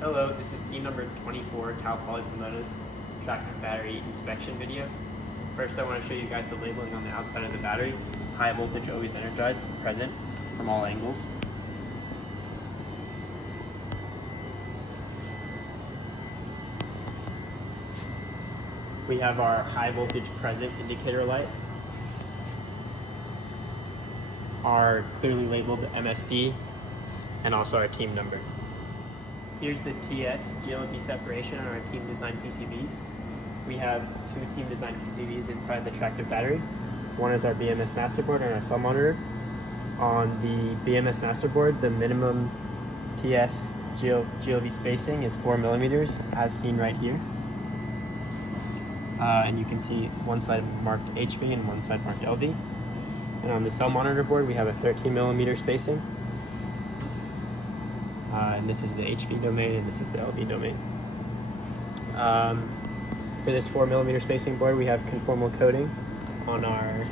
Hello, this is team number 24, Cal Poly Pomona's Tractive battery inspection video. First, I want to show you guys the labeling on the outside of the battery. High voltage, always energized, present from all angles. We have our high voltage present indicator light, our clearly labeled MSD, and also our team number. Here's the TS GLV separation on our team design PCBs. We have two team design PCBs inside the Tractive battery. One is our BMS masterboard and our cell monitor. On the BMS masterboard, the minimum TS GLV spacing is 4 millimeters, as seen right here. And you can see one side marked HV and one side marked LV. And on the cell monitor board, we have a 13 millimeter spacing. And this is the HV domain, and this is the LV domain. For this 4 millimeter spacing board, we have conformal coating on our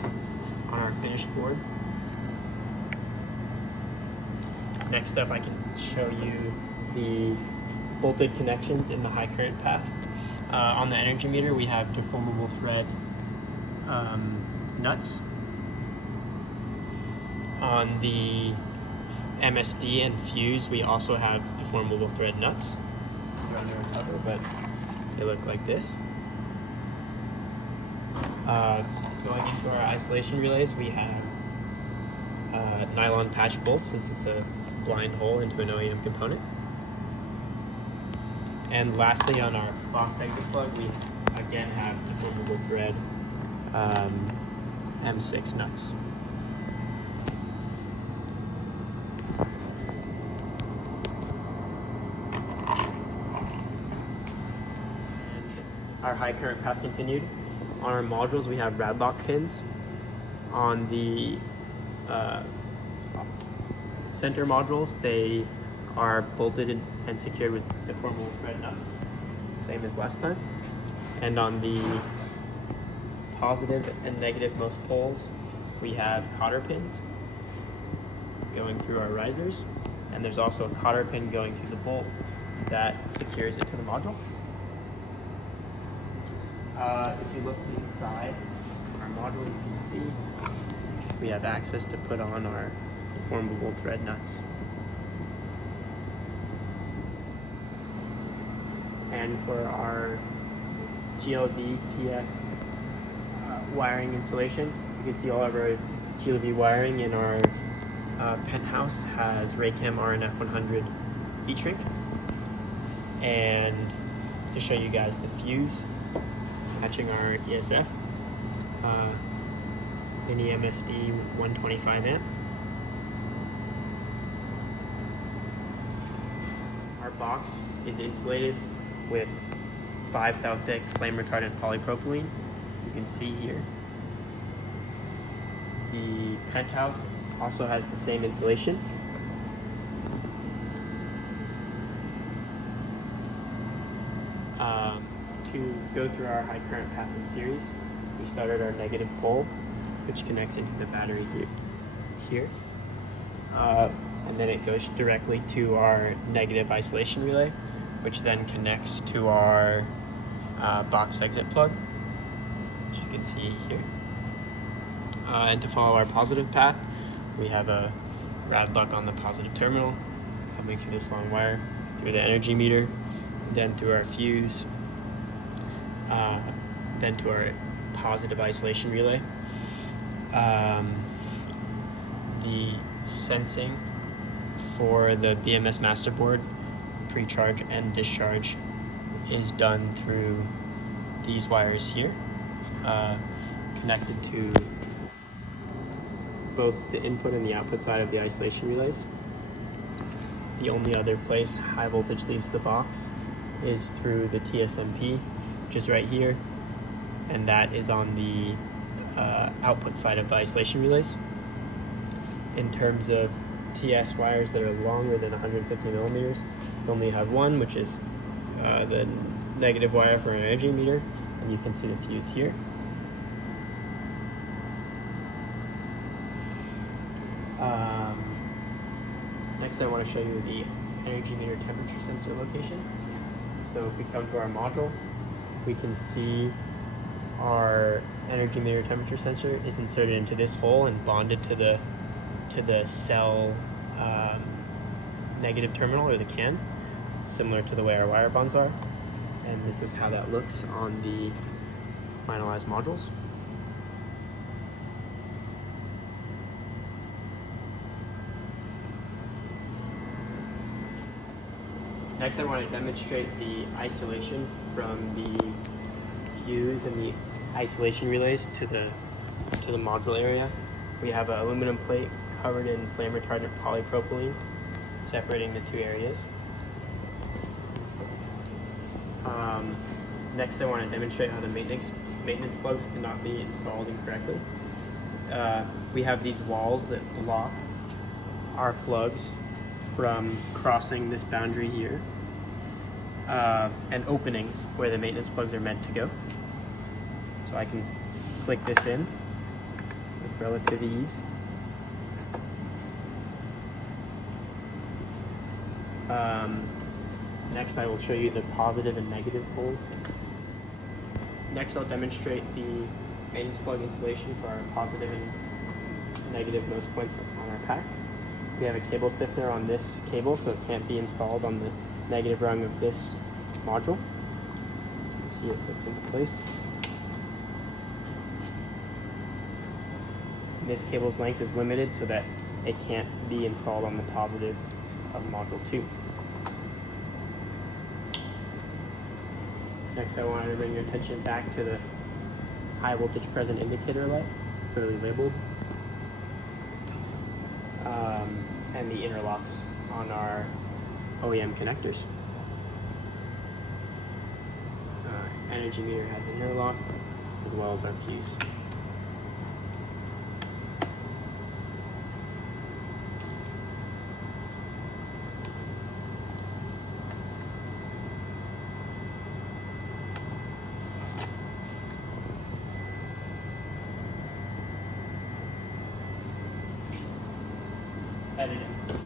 finished board. Next up, I can show you the bolted connections in the high current path. On the energy meter, we have deformable thread nuts. On the MSD and fuse, we also have deformable thread nuts. They're under a cover, but they look like this. Going into our isolation relays, we have nylon patch bolts, since it's a blind hole into an OEM component. And lastly, on our box exit plug, we again have deformable thread M6 nuts. Our high current path continued. On our modules, we have rad lock pins. On the center modules, they are bolted and secured with deformable thread nuts, same as last time. And on the positive and negative most poles, we have cotter pins going through our risers, and there's also a cotter pin going through the bolt that secures it to the module. If you look inside our module, you can see we have access to put on our deformable thread nuts. And for our GLV TS wiring installation, you can see all of our GLV wiring in our penthouse has Raycam RNF 100 heat shrink. And to show you guys the fuse matching our ESF, mini MSD 125 amp. Our box is insulated with 5 thou thick flame retardant polypropylene. You can see here. The penthouse also has the same insulation. To go through our high current path in series, we started our negative pole, which connects into the battery here. And then it goes directly to our negative isolation relay, which then connects to our box exit plug, which you can see here. And to follow our positive path, we have a rad lock on the positive terminal coming through this long wire, through the energy meter, then through our fuse, then to our positive isolation relay. The sensing for the BMS masterboard, pre-charge and discharge, is done through these wires here, connected to both the input and the output side of the isolation relays. The only other place high voltage leaves the box is through the TSMP, which is right here, and that is on the output side of the isolation relays. In terms of TS wires that are longer than 150 millimeters, we only have one, which is the negative wire for an energy meter, and you can see the fuse here. Next, I want to show you the energy meter temperature sensor location. So if we come to our module, we can see our energy meter temperature sensor is inserted into this hole and bonded to the cell negative terminal, or the can, similar to the way our wire bonds are. And this is how that looks on the finalized modules. Next, I want to demonstrate the isolation from the fuse and the isolation relays to the module area. We have an aluminum plate covered in flame retardant polypropylene, separating the two areas. Next, I want to demonstrate how the maintenance plugs cannot be installed incorrectly. We have these walls that block our plugs from crossing this boundary here, and openings where the maintenance plugs are meant to go. So I can click this in with relative ease. Next, I will show you the positive and negative pole. Next, I'll demonstrate the maintenance plug installation for our positive and negative nose points on our pack. We have a cable stiffener on this cable, so it can't be installed on the negative rung of this module. You can see it fits into place. And this cable's length is limited so that it can't be installed on the positive of module 2. Next, I wanted to bring your attention back to the high voltage present indicator light, clearly labeled, and the interlocks on our OEM connectors. Energy meter has an interlock, as well as our fuse.